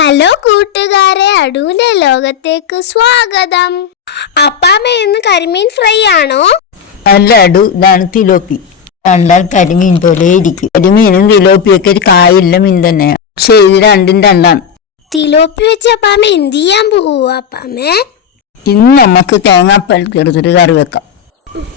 Hello കൂട്ടുകാരെ അടൂന്റെ ലോകത്തേക്ക് സ്വാഗതം. അപ്പാമ്മ ഇന്ന് കരിമീൻ ഫ്രൈ ആണോ? അല്ല അടു ഇതാണ് തിലോപ്പി. കണ്ടാൽ കരിമീൻ പോലെ ഇരിക്കും. കരിമീനും തിലോപ്പിയൊക്കെ ഒരു കായുള്ള മീൻ തന്നെയാണ് പക്ഷെ ഇത് രണ്ടും രണ്ടാണ്. തിലോപ്പി വെച്ച് അപ്പാമ്മ എന്ത് ചെയ്യാൻ പോവുക അപ്പാമ്മേ? ഇന്ന് നമുക്ക് തേങ്ങാപ്പാൽ ചെറുതൊരു കറി വെക്കാം.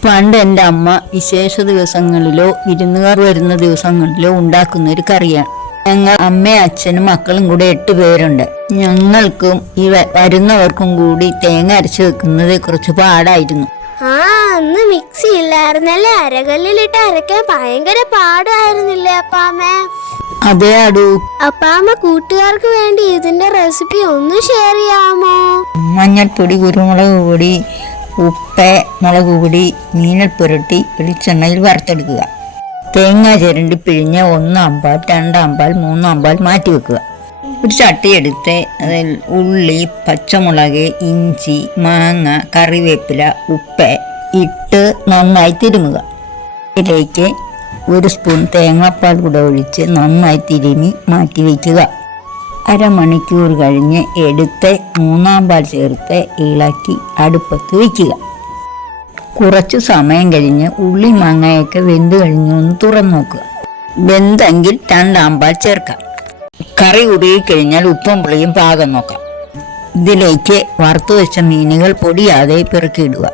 പണ്ട് എന്റെ അമ്മ വിശേഷ ദിവസങ്ങളിലോ വിരുന്നുകാർ വരുന്ന ദിവസങ്ങളിലോ ഉണ്ടാക്കുന്ന ഒരു കറിയാണ്. ഞങ്ങൾ അമ്മയും അച്ഛനും മക്കളും കൂടെ എട്ട് പേരുണ്ട്. ഞങ്ങൾക്കും ഈ വരുന്നവർക്കും കൂടി തേങ്ങ അരച്ച് വെക്കുന്നത് കുറച്ച് പാടായിരുന്നു. ആ അന്ന് മിക്സി ഇല്ലായിരുന്നല്ലേ? അരകല്ലിലിട്ട് അരക്കാൻ ഭയങ്കര പാടായിരുന്നില്ലേ അപ്പാമേ അതെ അടു. അപ്പാമ്മ കൂട്ടുകാർക്ക് വേണ്ടി ഇതിന്റെ റെസിപ്പി ഒന്ന് ഷെയർ ചെയ്യാമോ? മഞ്ഞൾപ്പൊടി കുരുമുളക് പൊടി ഉപ്പ് മുളക് പൊടി മീനൽ പുരട്ടി വെളിച്ചെണ്ണയിൽ വറുത്തെടുക്കുക. തേങ്ങ ചിരണ്ടി പിഴിഞ്ഞ ഒന്നാം പാൽ രണ്ടാം പാൽ മൂന്നാം പാൽ മാറ്റി വെക്കുക. ഒരു ചട്ടി എടുത്ത് അതിൽ ഉള്ളി പച്ചമുളക് ഇഞ്ചി മാങ്ങ കറിവേപ്പില ഉപ്പ് ഇട്ട് നന്നായി തിരുമുക. ഇതിലേക്ക് ഒരു സ്പൂൺ തേങ്ങാപ്പാൽ കൂടെ ഒഴിച്ച് നന്നായി തിരുമി മാറ്റി വയ്ക്കുക അരമണിക്കൂർ കഴിഞ്ഞ് എടുത്ത് മൂന്നാം പാൽ ചേർത്ത് ഇളക്കി അടുപ്പത്ത് വയ്ക്കുക കുറച്ച് സമയം കഴിഞ്ഞ് ഉള്ളി മാങ്ങയൊക്കെ വെന്ത് കഴിഞ്ഞു എന്ന് തുറന്നു നോക്കുക വെന്തെങ്കിൽ രണ്ടാമ്പാൽ പാൽ ചേർക്കാം. കറി ഉരുകിക്കഴിഞ്ഞാൽ ഉപ്പും പുളിയും പാകം നോക്കാം. ഇതിലേക്ക് വറുത്തു വെച്ച മീനുകൾ പൊടിയാതെ പെറുക്കിയിടുക.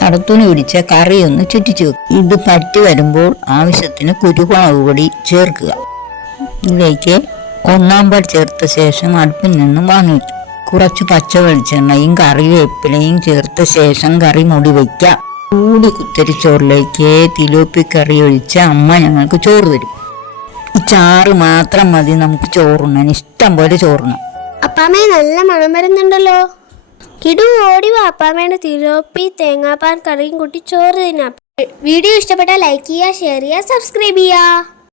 തടത്തുണി പിടിച്ച കറിയൊന്ന് ഒന്ന് ചുറ്റിച്ചു വെക്കുക ഇത് പറ്റി വരുമ്പോൾ ആവശ്യത്തിന് കുരുമുളക് പൊടി ചേർക്കുക. ഇതിലേക്ക് ഒന്നാം പാൽ ചേർത്ത ശേഷം അടുപ്പിൽ നിന്നും വാങ്ങി വയ്ക്കും കുറച്ച് പച്ച വെളിച്ചെണ്ണയും കറിവേപ്പിലയും ചേർത്ത ശേഷം കറി മുടി വയ്ക്കാം കൂടി കുത്തരിച്ചോറിലേക്ക് തിലോപ്പി കറി ഒഴിച്ച് അമ്മ ഞങ്ങൾക്ക് ചോറ് തരും. ചാറ് മാത്രം മതി നമുക്ക് ചോറുണ്ണാൻ. ഇഷ്ടം പോലെ ചോറുണ്ണാം. അപ്പാമ്മേ നല്ല മണം വരുന്നുണ്ടല്ലോ. കിടു ഓടി വാ. അപ്പാമ്മയുടെ തിലോപ്പി തേങ്ങാപ്പാൽ കറിയും കൂട്ടി ചോറ് തിന്നാം. വീഡിയോ ഇഷ്ടപ്പെട്ടാൽ ലൈക്ക് ചെയ്യുക ഷെയർ ചെയ്യുക സബ്സ്ക്രൈബ് ചെയ്യുക.